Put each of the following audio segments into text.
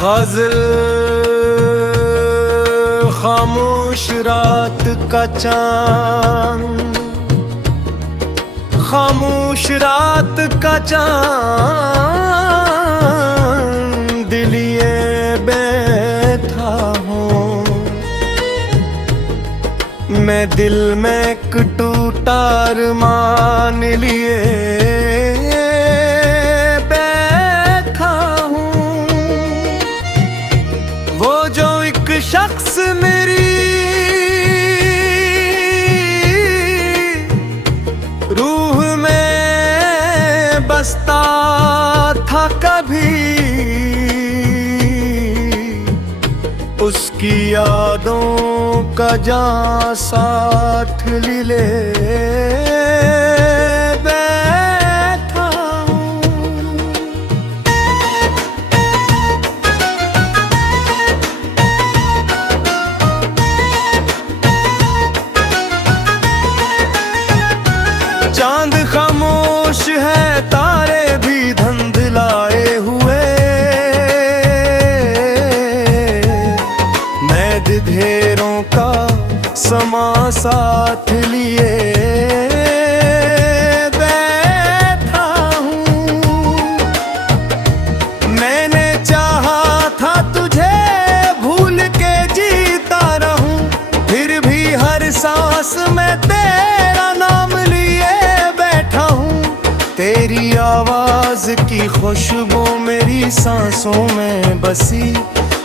गज़ल खामोश रात का चांद, खामोश रात का चांद लिए बैठा हूँ मैं, दिल में एक टूटा अरमान लिए बैठा हूँ। वो जो एक शख्स मेरी रूह में बसता था कभी, उसकी यादों का जहाँ साथ ले बैठा हूँ। चांद खामोश है, तारे भी धुंधलाए हुए, घेरों का समा साथ लिए बैठा हूँ। मैंने चाहा था तुझे भूल के जीता रहूं, फिर भी हर सांस में तेरा नाम लिए बैठा हूँ। तेरी आवाज की खुशबू मेरी सांसों में बसी,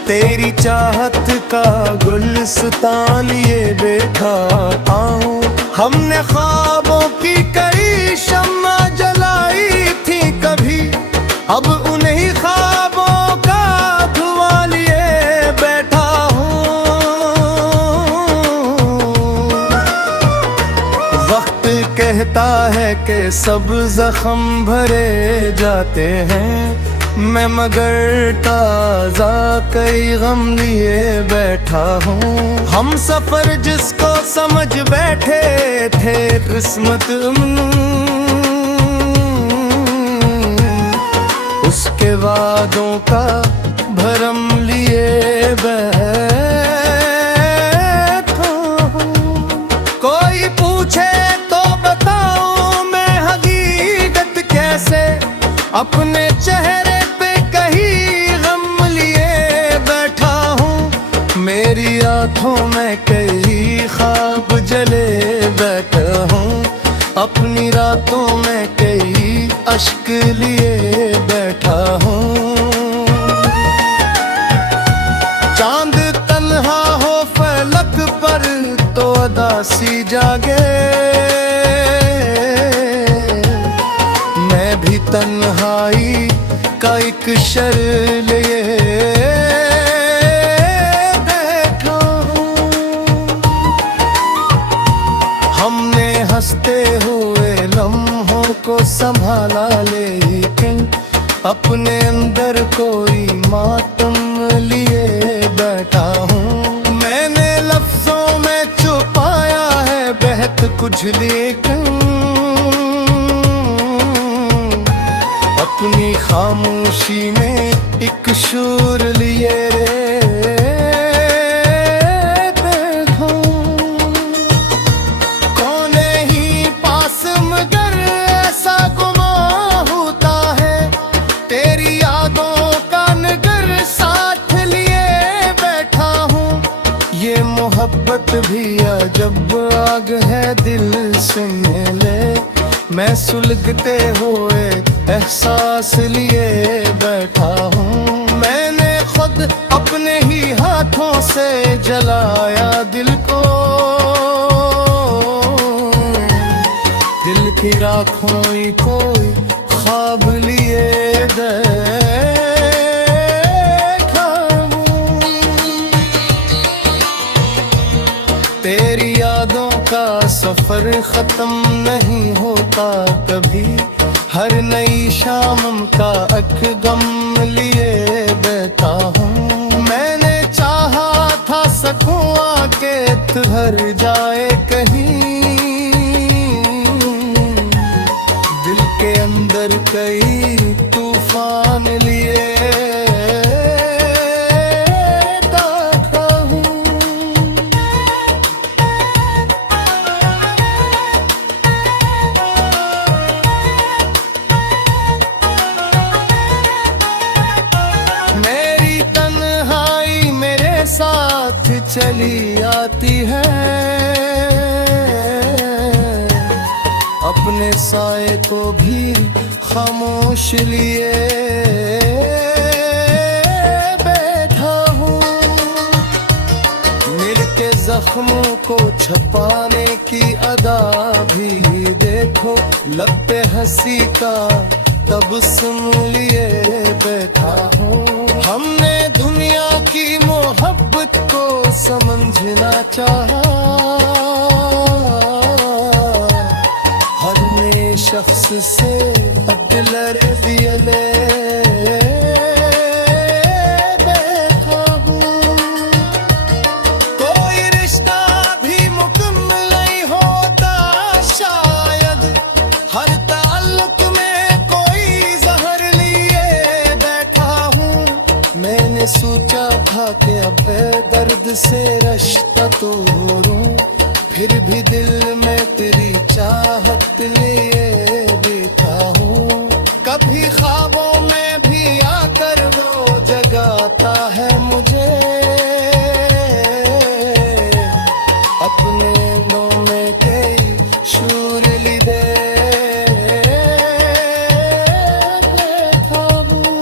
तेरी चाहत का गुलस्तान लिए बैठा आऊं। हमने ख्वाबों की कई शम्मा जलाई थी कभी, अब उन्हीं ख्वाबों का धुआं लिए बैठा हूँ। वक्त कहता है कि सब जख्म भरे जाते हैं, मैं मगर ताजा कई गम लिए बैठा हूँ। हम सफर जिसको समझ बैठे थे किस्मत, उसके वादों का भरम लिए बैठा हूँ। कोई पूछे तो बताऊं मैं हकीकत कैसे, अपने चेहरे मेरी आँखों में कई ख्वाब जले बैठा हूँ, अपनी रातों में कई अश्क लिए बैठा हूँ। चांद तन्हा हो फलक पर तो अदासी जागे, मैं भी तन्हाई का एक शर लिए हंसते हुए लम्हों को संभाला, लेकिन अपने अंदर कोई मातम लिए बैठा हूँ। मैंने लफ्जों में छुपाया है बहत कुछ, लेकिन अपनी खामोशी में एक शूर लिए मोहब्बत भी अजब आग है, दिल सुन ले। मैं सुलगते हुए एहसास लिए बैठा हूँ। मैंने खुद अपने ही हाथों से जलाया दिल को, दिल की राखों कोई ख्वाब लिए तेरी यादों का सफर खत्म नहीं होता कभी, हर नई शाम का अक गम लिए बैठा हूँ। मैंने चाहा था सकूं आके ठहर जाए कहीं, दिल के अंदर कई तूफान लिए चली आती है, अपने साए को भी खामोश लिए बैठा हूँ। मिलके जख्मों को छपाने की अदा भी देखो, लब पे हंसी का तबस्सुम लिए बैठा हूँ। हमने दुनिया की मोहब्बत को समझना चाहा, हर नए शख्स से अदलर दिए ले बैठा हूँ। कोई रिश्ता भी मुकम्मल नहीं होता शायद, हर ताल्लुक में कोई जहर लिए बैठा हूँ। मैंने सोचा था कि अब दर्द से रिश्ता तोड़ूं, फिर भी दिल में तेरी चाहत लिए बैठा हूँ। कभी ख्वाबों में भी आकर वो जगाता है मुझे, अपने नो में कई शूर ली दे बैठा हूँ।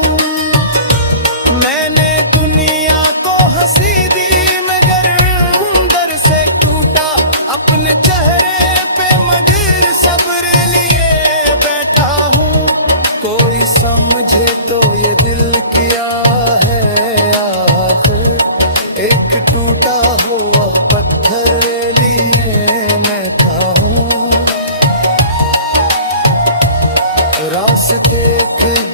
मैंने दुनिया को हंसी दी मगर अंदर से टूटा, अपने चेहरे पे मगर सब्र लिए बैठा हूँ। कोई समझे तो ये दिल किया है आखिर, एक टूटा हुआ पत्थर लिए मैं था हूँ। रास्ते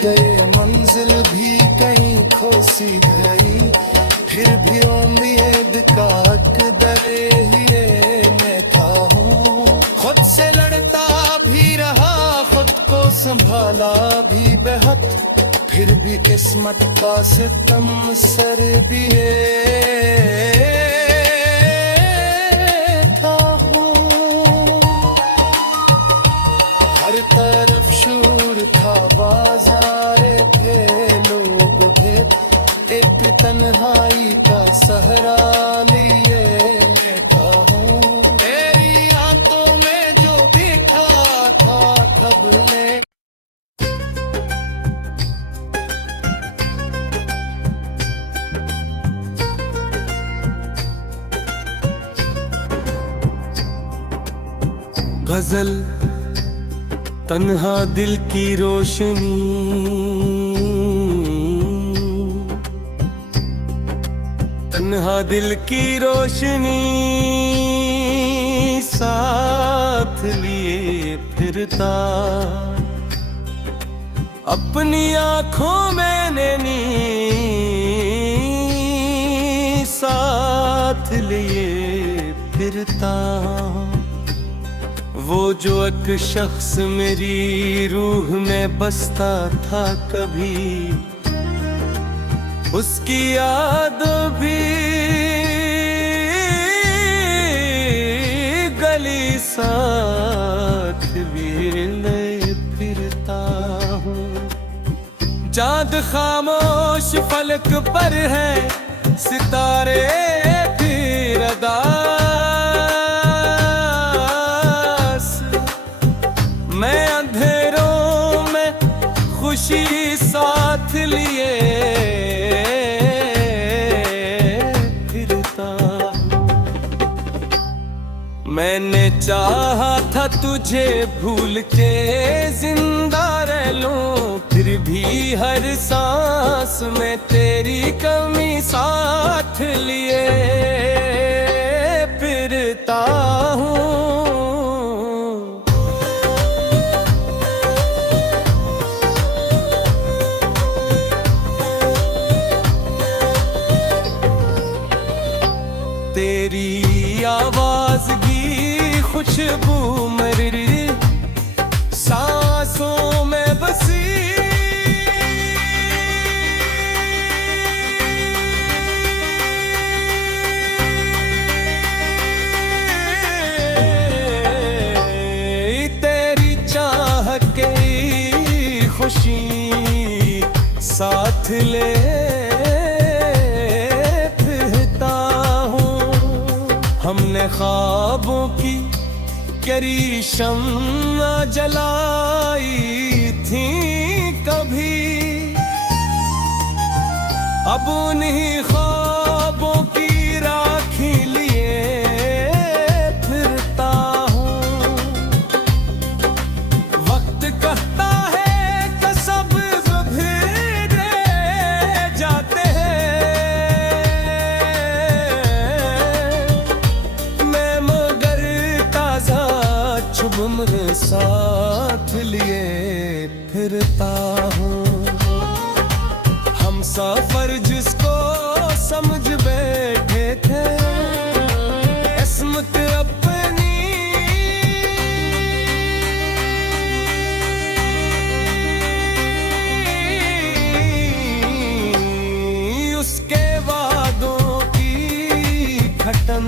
गए मंजिल भी कहीं खोसी गई, फिर भी उम्मीद का दरे ही मैं था हूँ। खुद से लड़ता भी रहा, खुद को संभाला भी बेहद, फिर भी किस्मत का सितम सर दिए था हूँ। हर तरफ शूर था, बाजारे थे, लोग थे, एक तन्हाई का सहरा लिए बैठा हूँ। तेरी आंखों में जो देखा था कब ने गजल तन्हा दिल की रोशनी, तन्हा दिल की रोशनी साथ लिए फिरता, अपनी आँखों में नैनी साथ लिए फिरता। वो जो एक शख्स मेरी रूह में बसता था कभी, उसकी याद भी गली साथ भी ले फिरता हूँ। चाँद खामोश फलक पर है, सितारे फिर अदास, मैं अंधेरों में खुशी साथ लिए फिरता। मैंने चाहा था तुझे भूल के जिंदा रह लूं, फिर भी हर सांस में तेरी कमी साथ लिए फिरता हूँ। तेरी आवाज की खुशबू मेरी सांसों में बसी, तेरी चाह के खुशी साथ ले फिरता हूँ। हमने ख्वाबों की करी शम्मा जलाई थी कभी, अब उन्हीं ख्वाबों की राखी लिए फिरता हूँ। वक्त कहता है कि सब बिखरे जाते हैं, मैं मगर ताजा चुभम्र साथ लिए फिरता हूँ। हम सफर जिसको समझ बैठे थे, किस्मत अपनी उसके वादों की खटन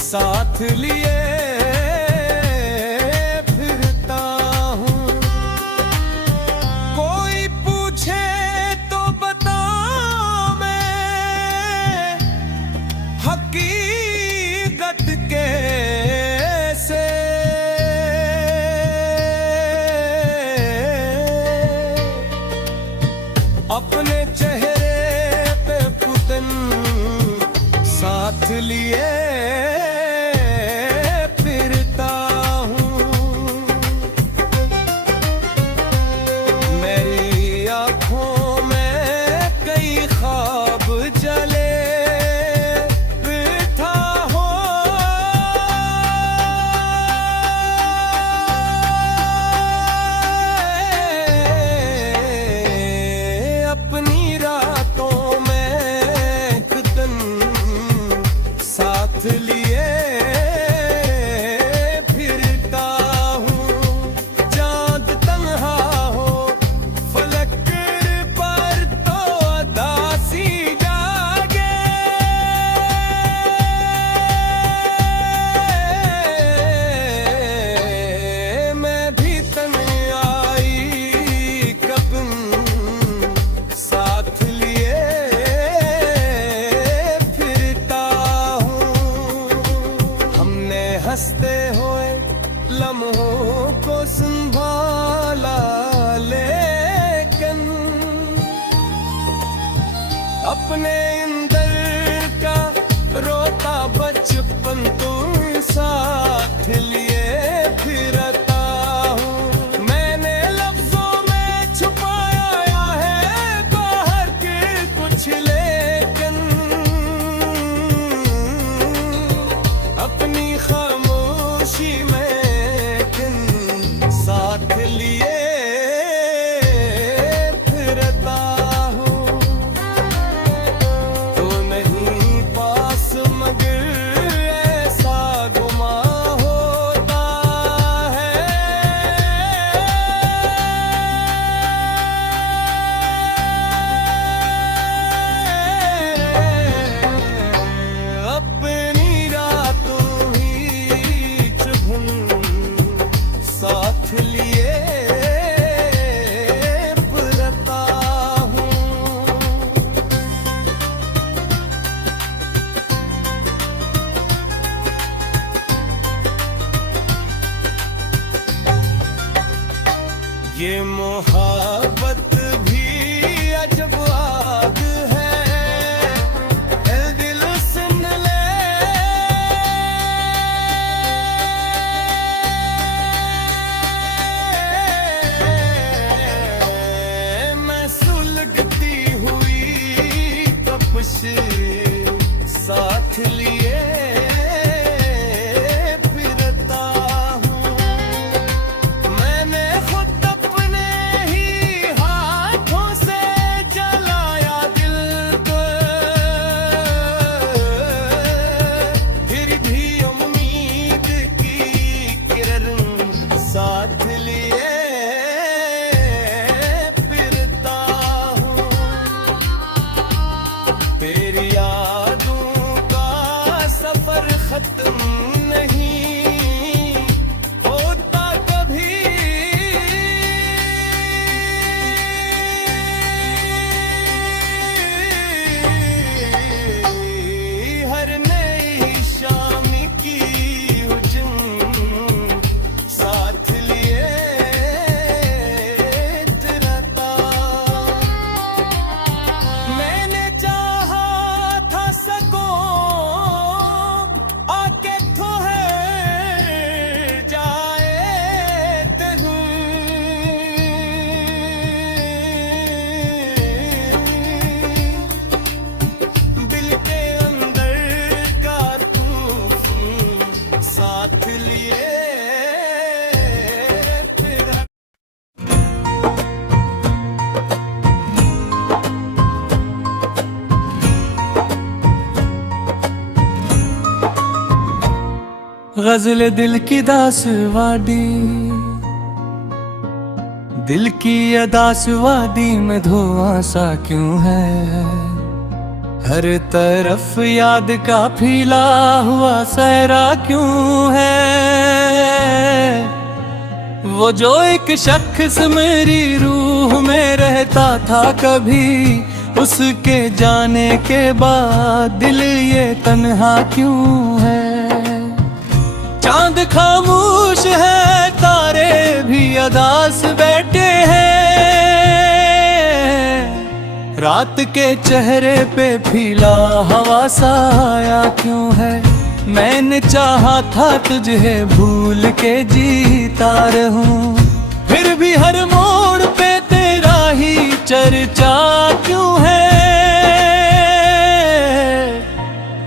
साथ लिए फिरता हूँ। कोई पूछे तो बताऊं मैं हकीकत कैसे, अपने चेहरे पे पुतन साथ लिए फिरता हूँ। मेरी आँखों में कई ख्वाब जले बिठा हो, अपनी रातों में एक दिन साथ लिए फिरता हूँ। चाँद तन्हा हो फलक पर तो दासी जागे, मैं भी तन्हाई कब साथ लिए फिरता हूँ। हमने हंसते हुए लम्हों को संभाला, लेकिन अपने अंदर का रोता बचपन तुम साथ लिए फिरता हूँ। मैंने लफ्जों में छुपाया है बाहर के कुछ, लेकिन अपनी खामोशी में किन साथ लिए फिरता हूँ। तो नहीं पास मगर ऐसा गुमा होता है, अपनी रातों ही चुभन साथ लिए फिरता हूँ। ये मोहब्बत भी अजब आग है, ए दिल सुन ले, मैं सुलगती हुई तपश साथ लिए फिरता हूँ। मैंने खुद अपने ही हाथों से जलाया दिल को, फिर भी उम्मीद की किरण साथ लिए फिरता हूँ। तेरी यादों का गजल दिल की दासवादी, दिल की अदासवादी में धुआं सा क्यों है। हर तरफ याद का फैला हुआ सहरा क्यों है। वो जो एक शख्स मेरी रूह में रहता था कभी, उसके जाने के बाद दिल ये तन्हा क्यों है। चांद खामोश है, तारे भी अदास बैठे हैं। रात के चेहरे पे फीला हवा साया क्यों है। मैंने चाहा था तुझे भूल के जीता रहूं, फिर भी हर मोड़ पे तेरा ही चर्चा क्यों है।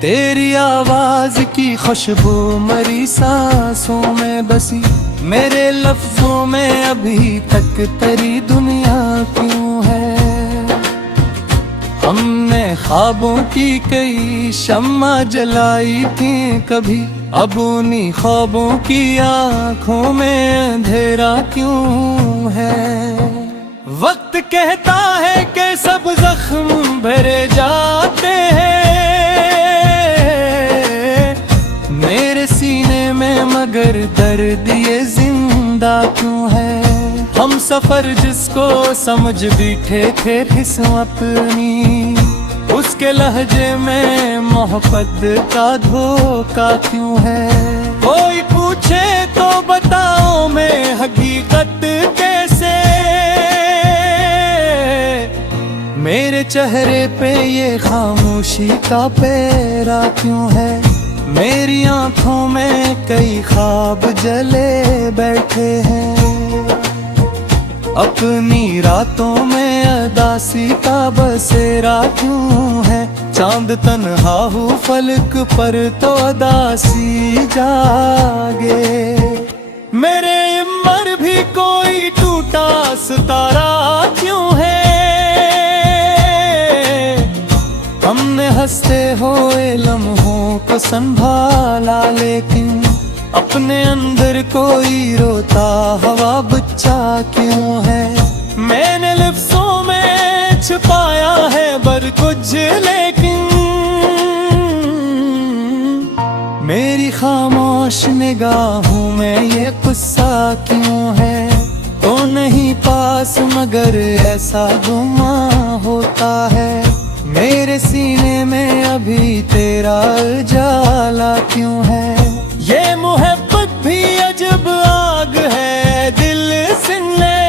तेरी आवाज की खुशबू मरी सांसों में बसी, मेरे लफ्जों में अभी तक तेरी दुनिया क्यों है। हमने ख्वाबों की कई शम्मा जलाई थी कभी, अब उन्हीं ख्वाबों की आंखों में अंधेरा क्यों है। वक्त कहता है कि सब जख्म भरे जाते हैं मेरे सीने में, मगर दर्द ये जिंदा क्यों है। हम सफर जिसको समझ बैठे थे किस्म अपनी, उसके लहजे में मोहब्बत का धोखा क्यों है। कोई पूछे तो बताओ मैं हकीकत कैसे, मेरे चेहरे पे ये खामोशी का पहरा क्यों है। मेरी आंखों में कई ख्वाब जले बैठे हैं, अपनी रातों में अदासी का बसेरा क्यों है। चांद तन्हा हो फलक पर तो अदासी जागे, मेरे इम्र भी कोई टूटा सितारा क्यों है। हमने हंसते हुए लम्हों को संभाला, लेकिन अपने अंदर कोई रोता हवा बच्चा क्यों है। मैंने लफ्ज़ों में छुपाया है बर कुछ, लेकिन मेरी खामोश निगाहों में ये गुस्सा क्यों है। तो नहीं पास मगर ऐसा गुमा होता है, मेरे सीने में अभी तेरा उजाला क्यों है। ये मोहब्बत भी अजब आग है, दिल सुन ले।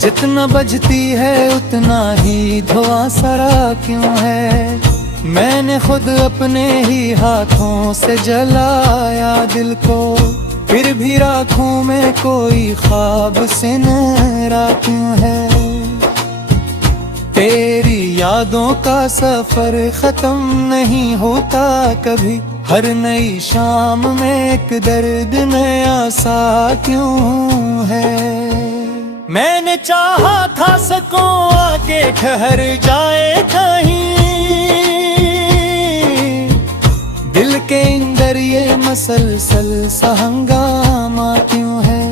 जितना बजती है उतना ही धुआं सरा क्यों है। मैंने खुद अपने ही हाथों से जलाया दिल को, फिर भी राखों में कोई ख्वाब से नहरा क्यों है। तेरी यादों का सफर खत्म नहीं होता कभी, हर नई शाम में एक दर्द नया सा क्यों है। मैंने चाहा था सको आके ठहर जाए कहीं, दिल के अंदर ये मसलसल सा हंगामा क्यों है।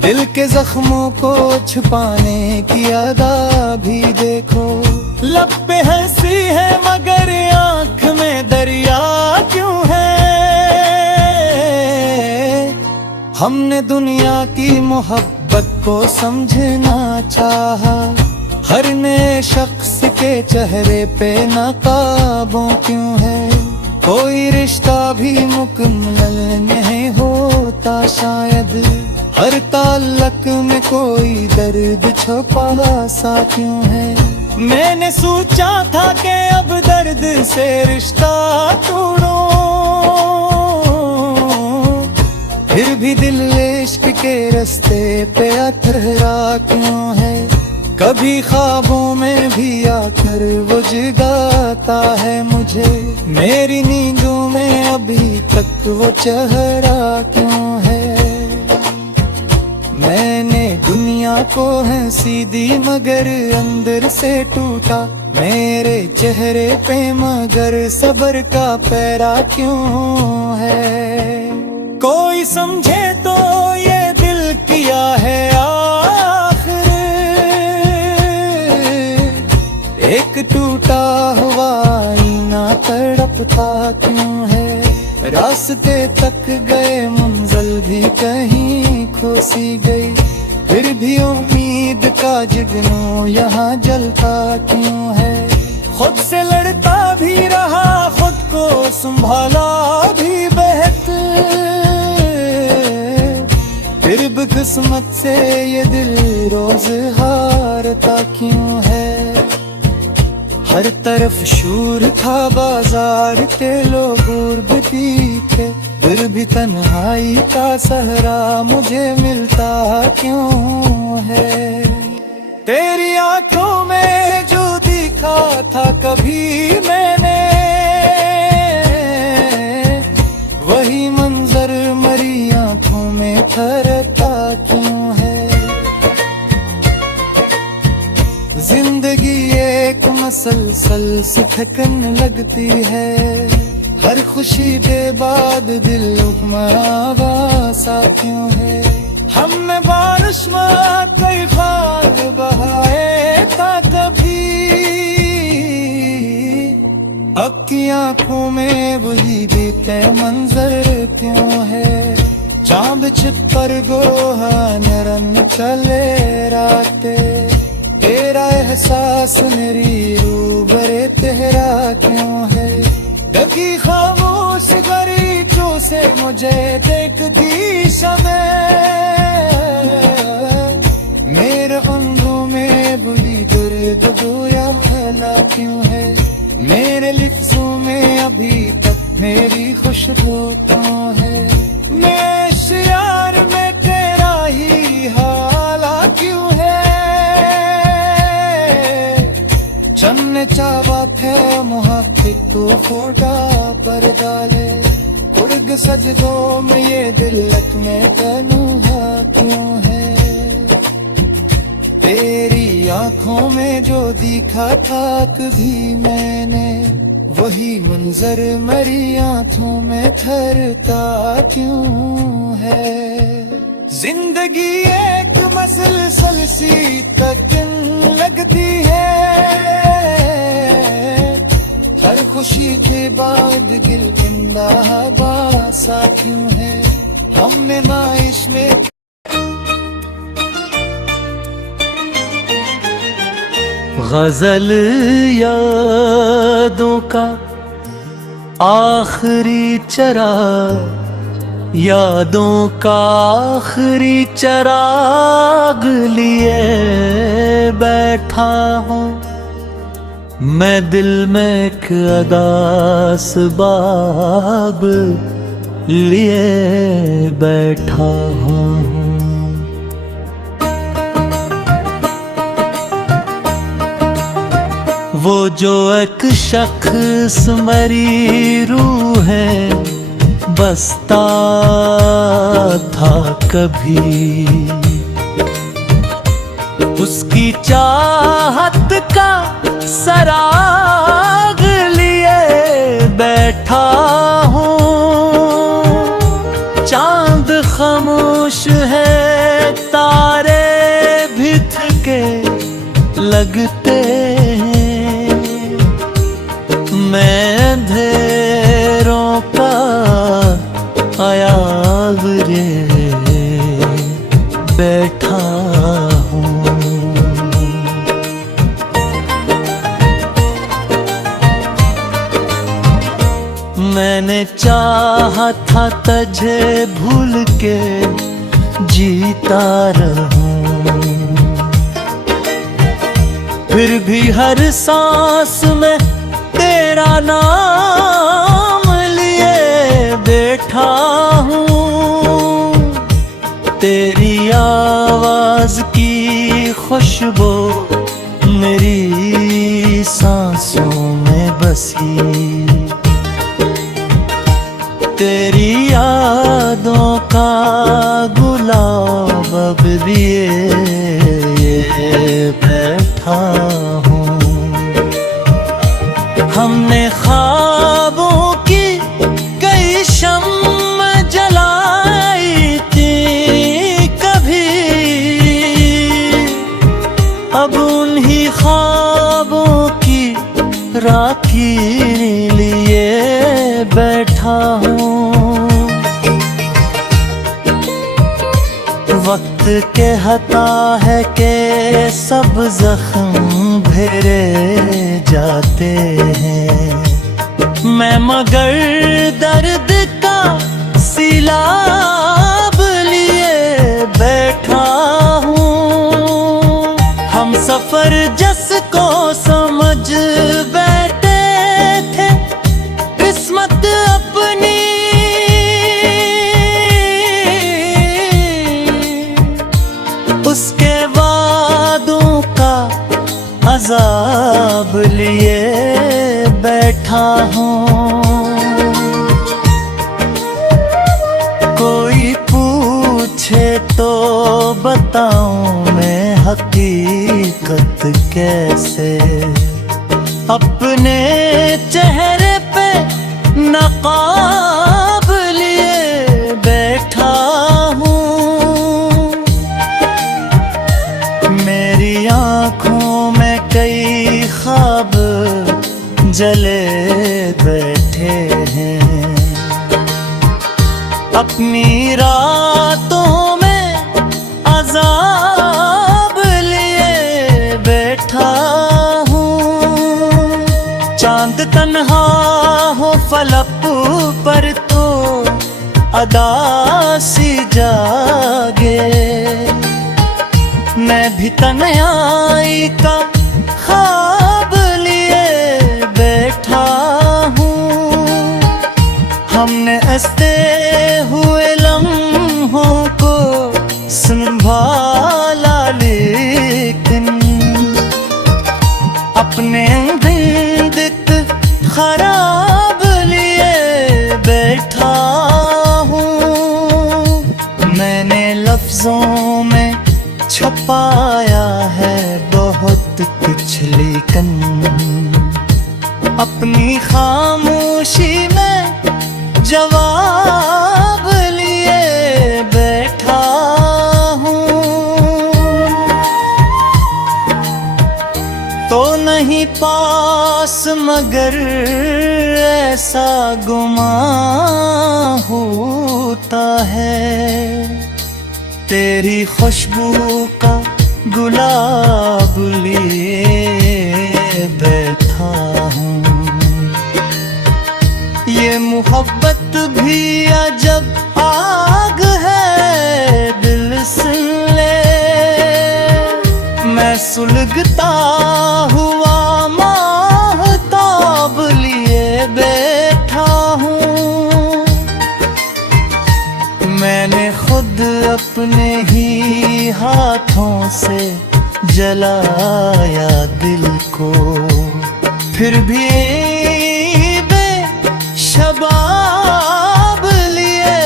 दिल के जख्मों को छुपाने की अदा भी देखो, लब पे हंसी है मगर आंख में दरिया क्यों है। हमने दुनिया की मोहब्बत को समझना चाहा, हर नए शख्स के चेहरे पे नकाबों क्यों है। कोई रिश्ता भी मुकम्मल नहीं होता शायद, हर ताल्लुक में कोई दर्द छुपा सा क्यों है। मैंने सोचा था कि अब दर्द से रिश्ता तोड़ो, फिर भी दिल इश्क के रास्ते पे अथरा क्यों है। कभी ख्वाबों में भी आकर वो जगाता है मुझे, मेरी नींदों में अभी तक वो चेहरा क्यों है। मैंने दुनिया आंखों हैं सीधी मगर अंदर से टूटा, मेरे चेहरे पे मगर सब्र का पहरा क्यों है। कोई समझे तो ये दिल किया है आखिर, एक टूटा हुआ आईना तड़पता क्यों है। रास्ते तक गए मंजिल भी कहीं खो सी गई, फिर भी उम्मीद का जुगनू यहाँ जलता क्यों है। खुद से लड़ता भी रहा, खुद को संभाला भी बेहतर, फिर भी किस्मत से ये दिल रोज हारता क्यों है। हर तरफ शोर था बाजार के लोग भी थे, फिर भी तन्हाई का सहरा मुझे मिलता क्यों है। तेरी आंखों में जो दिखा था कभी मैंने, वही मंजर मरी आंखों में ठहरता क्यों है। जिंदगी एक मसलसल सी थकन लगती है, हर खुशी बेबाद दिल उगमा सा क्यों है। हमने बारिश में कई बार बहाए था कभी, अब की आंखों में वही बीते मंजर क्यों है। चांद छिप पर गोहा नरन चले राते, तेरा एहसास मेरी रूबरे तेरा क्यों है। दगी खामोश गरीचों से मुझे देखती समय, मेरे अंगों में बुरी दर्द गोया फैला क्यों है। मेरे लिफ्ज़ों में अभी तक मेरी खुशबू तो है। मैं यार में तेरा ही हाला क्यों है। चन्ने चावा थे मुहब्बत तो फोटा पर डाले, उड़ग सजदों में ये दिलक में तन्हा क्यों है। तेरी आंखों में जो दिखा था कभी मैंने, वही मंजर मेरी आंखों में ठहरता क्यों है। जिंदगी एक मसलसल सी तकन लगती है, हर खुशी के बाद दिल जिंदा बासा क्यों है। हमने नाइश में गजल यादों का आखिरी चरा, यादों का आखिरी चराग लिए बैठा हूँ मैं, दिल में एक अदास बाब लिए बैठा हूँ। वो जो एक शख्स मेरी रूह है बसता था कभी, उसकी चाहत का सराग लिए बैठा हूँ। चांद खामोश है, तारे भी थके लगते हैं, मैं अंधेरों का आयाब रे बैठा हूँ। मैंने चाहा था तुझे भूल के जीता रहूं, फिर भी हर सांस में तेरा नाम लिए बैठा हूँ। तेरी आवाज की खुशबू मेरी सांसों में बसी, तेरी यादों का गुलाब अब लिए बैठा हूँ। हमने ख्वाबों की कई शम्म जलाई थी कभी, अब उन्हीं ख्वाबों की राखी लिए बैठा हूँ। वक्त कहता है कि सब जख्म भरे जाते हैं, मैं मगर दर्द का सिलाब लिए बैठा हूँ। हम सफर जस को समझ बैठे थे, किस्मत अपनी उसके वादों का अज़ाब लिए बैठा हूँ। कोई पूछे तो बताऊं मैं हकीकत कैसे, अपने चेहरे पे नकाब लिए बैठा हूँ। मेरी आँखों में कई ख्वाब जले बैठे हैं, अपनी रातों में अज़ाब लिए बैठा हूँ। चांद तन्हा हो फलक पर तो अदासी जागे, मैं भी तन्हाई का ख्वाब लिए बैठा हूँ। हमने हंसते हुए लम्हों को संभाला, लेकिन अपने जिंदगी खराब लिए बैठा हूँ। मैंने लफ्जों में छपाया है बहुत कुछ, लेकिन अपनी खामोशी में जवाब लिए बैठा हूँ। तो नहीं पास मगर ऐसा गुमान होता है, तेरी खुशबू का गुलाब लिए बैठा हूँ। ये मोहब्बत भी अजब आग है, दिल सुन ले। मैं सुलगता हुआ माहताब लिए बैठा हूँ। मैंने खुद अपने ही हाथों से जलाया दिल को, फिर भी बेशबाब लिए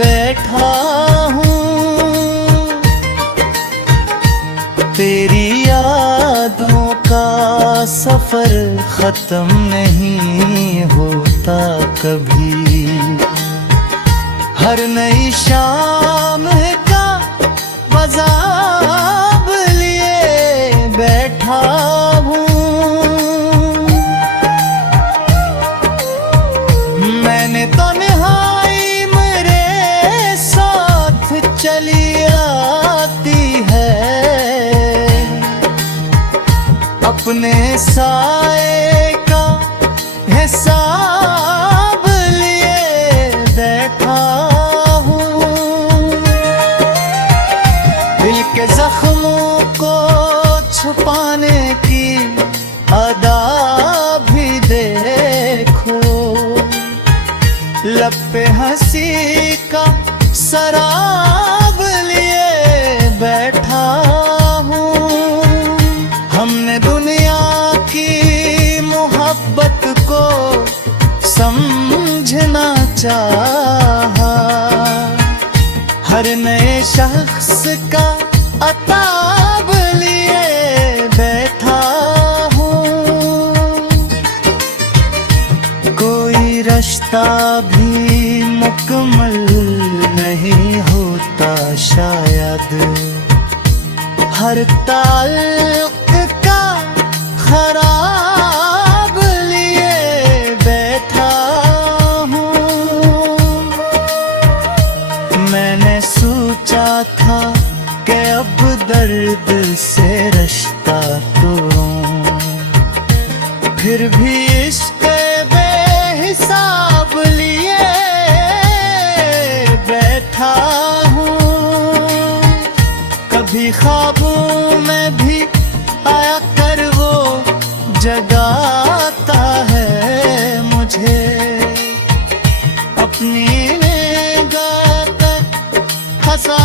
बैठा हूँ। तेरी यादों का सफर खत्म नहीं होता कभी, हर नई शाम का मज़ाब लिए बैठा हूँ। मैंने तन्हाई मेरे साथ चली आती है, अपने साए का हिसाब लिए बैठा हूँ। दिल के जख्मों को छुपाने की अदा भी देखो, लब पे हंसी का शराब लिए बैठा हूँ। हमने दुनिया की मोहब्बत को समझना चाहा, हर नए शख्स का अताब लिए बैठा शायद हर ताल्लुक का खराब लिए बैठा हूँ। मैंने सोचा था कि अब दर्द से रिश्ता तोड़ूं, फिर भी इश्क बेहिसाब लिए बैठा हूँ। कभी ख्वाबों में भी आया कर वो जगाता है मुझे, अपनी निगाह तक हंसा।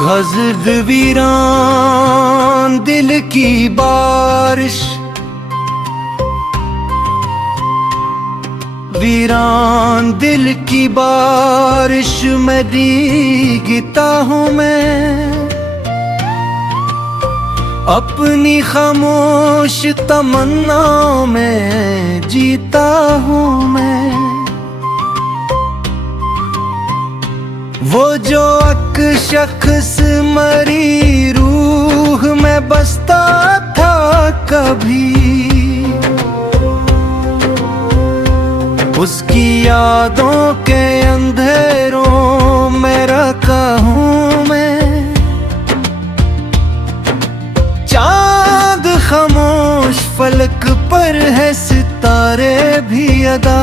ग़ज़ब वीरान दिल की बारिश, वीरान दिल की बारिश में भीगता हूँ मैं। अपनी खामोश तमन्नाओं में जीता हूँ मैं। वो जो अक शख्स मरी रूह में बसता था कभी, उसकी यादों के अंधेरों में रखा हूँ मैं। चांद खामोश फलक पर है, सितारे भी अदा।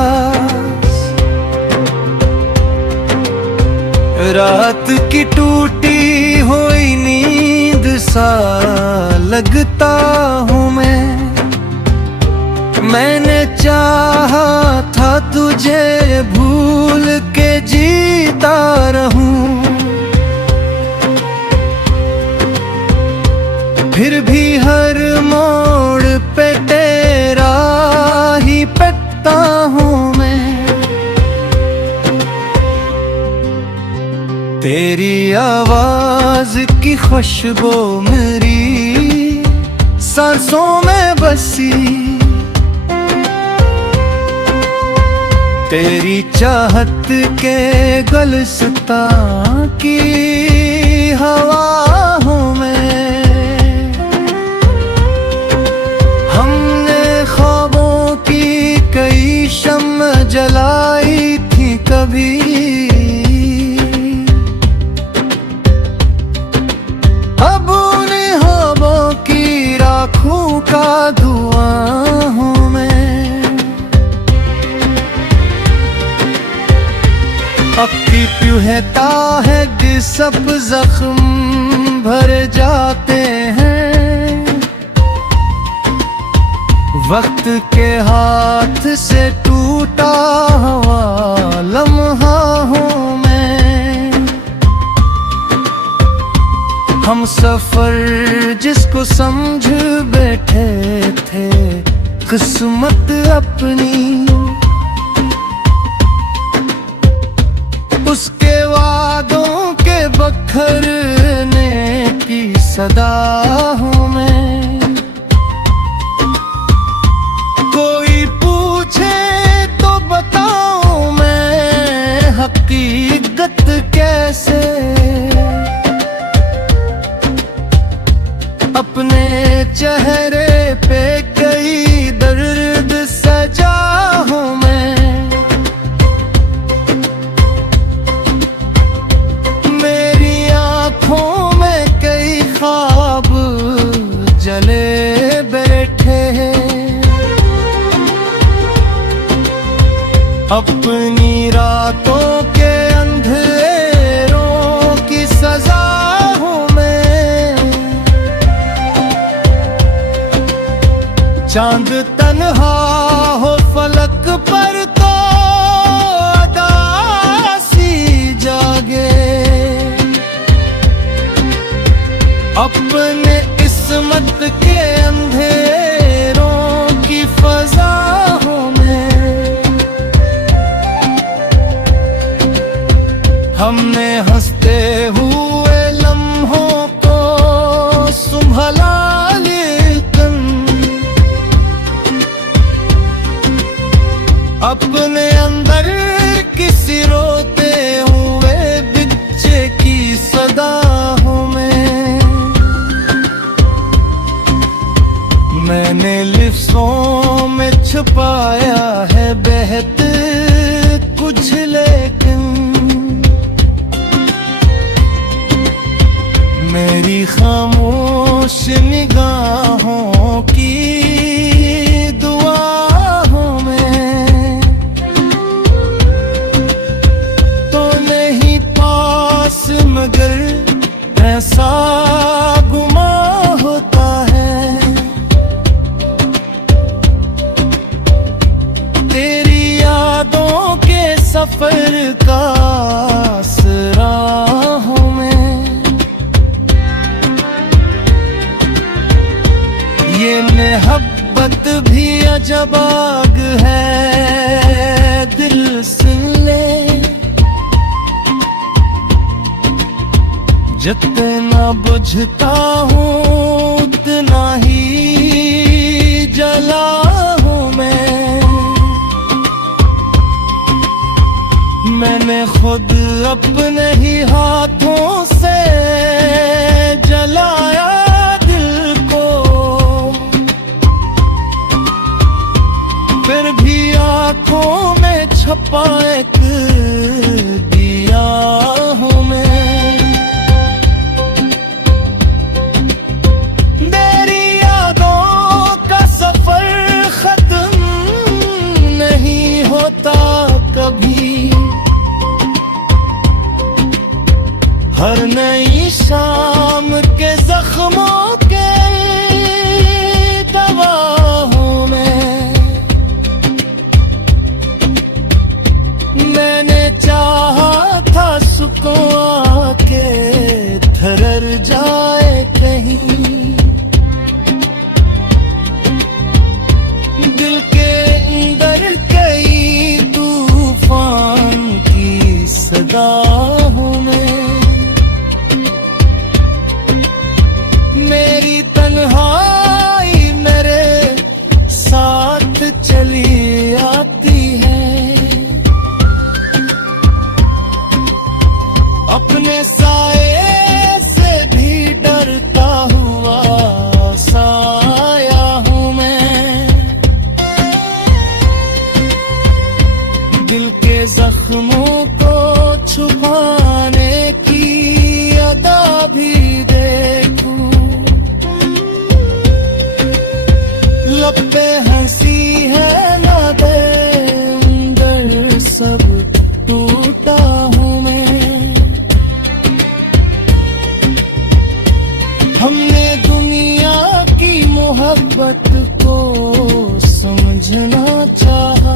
रात की टूटी हुई नींद सा लगता हूँ मैंने चाहा था तुझे भूल के जीता रहूं, फिर भी हर मोड़ पे तेरा ही पता हूँ मैं। तेरी आवाज की खुशबू मेरी सांसों में बसी, तेरी चाहत के गुलिस्तां की हवा हूँ मैं। हमने ख्वाबों की कई शम्म जलाई थी कभी, अब उन ख्वाबों की राखों का धुआं हूँ मैं। अब की प्यूहता है कि सब जख्म भर जाते हैं, वक्त के हाथ से टूटा हुआ लम्हा हूँ मैं। हम सफर जिसको समझ बैठे थे किस्मत अपनी, उसके वादों के बखरने की सदा हूँ मैं। कोई पूछे तो बताऊं मैं हकीकत कैसे, अपने चेहरे पे कई दर्द सजा हूँ मैं। मेरी आँखों में कई ख्वाब जले बैठे हैं, अपनी रातों के अंधेरों की सजा हूँ मैं। चांद तन्हा हो फलक पर तो अदासी जागे, अपने किस्मत के अंधेरों की फजा हूँ मैं। हमने हंसते अदाहों में। मैंने लिफ्ज़ों में छुपाया है बेहद कुछ, लेकिन मेरी खामोश निगाहों की दुआओं में तो नहीं पास, मगर ऐसा गुमा होता है। तेरी यादों के सफर का राहों में। ये मोहब्बत भी अजब आग है, दिल सुन ले। जितना बुझता हूँ उतना ही जला हूँ मैं। मैंने खुद अपने ही हाथों से जलाया दिल को, फिर भी आंखों में छपा एक दिया हूँ मैं। तेरी यादों का सफर खत्म नहीं होता कभी। हर नई शाम के जख्मों के दवा हूँ मैं। मैंने चाहा था सुकून आके ठहर जाए कहीं। दिल के अंदर कई तूफान की सदा हूँ मैं। मेरी तन्हाई मेरे साथ चली आती है। अपने साए से भी डरता हुआ साया हूँ मैं। दिल के जख्मों को छुपाने की अदा भी देखूं। लब पे हंसी है ना दे, अंदर सब टूटा हूँ मैं। हमने दुनिया की मोहब्बत को समझना चाहा।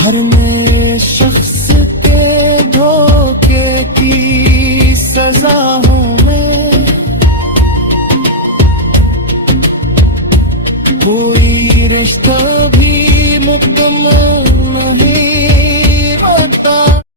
हर नए शख्स